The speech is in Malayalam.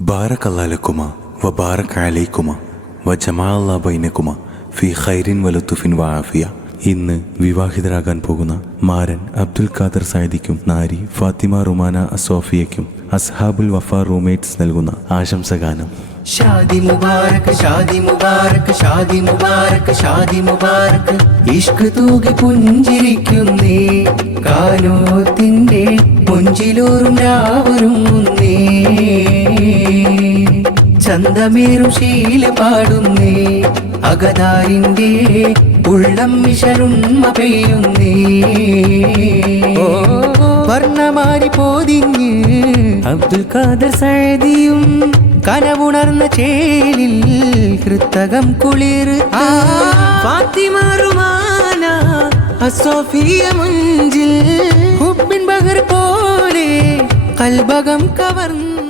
ബാറകല്ലാഹു ലക്കുമാ വബാറക അലൈക്കുമാ വജമഅല്ലാഹു ബൈനക്കുമാ ഫീ ഖൈറിൻ വലുത്തുഫിൻ വആഫിയ. ഇന്ന് വിവാഹിതരാകാൻ പോകുന്ന മാരൻ അബ്ദുൽ ഖാദർ സൈദിക്കും നാരി ഫാത്തിമ റുമാന അസോഫിയയ്ക്കും അസ്ഹാബുൽ വഫ റൂംമേറ്റ്സ് നൽകുന്ന ആശംസഗാനം. ഷാദി മുബാരക് ഷാദി മുബാരക് ഷാദി മുബാരക് ഷാദി മുബാരക്. ഇഷ്ക് തൂകി പുഞ്ചിരിക്കുന്നേ, കാനോത്തിന്റെ മുഞ്ചിലൂറും രാവരുങ്ങുന്നേ, ചന്തമേറും ശീല പാടുന്നേ, അകതാരിന്റെ ഉള്ളം മിഷനുണ്മ പെയ്യുന്നേ. വർണ്ണമാരി പോതിഞ്ഞ് അബ്ദുൽ ഖാദർ സൈദിയും കനവുണർന്ന ചേലിൽ ഹൃത്തകം കുളിർ. ഫാത്തിമ റുമാന അസോഫിയ മുഞ്ചിൽ ഹുബ്ബിൻ ബഹർ പോലെ കൽബകം കവർന്നു.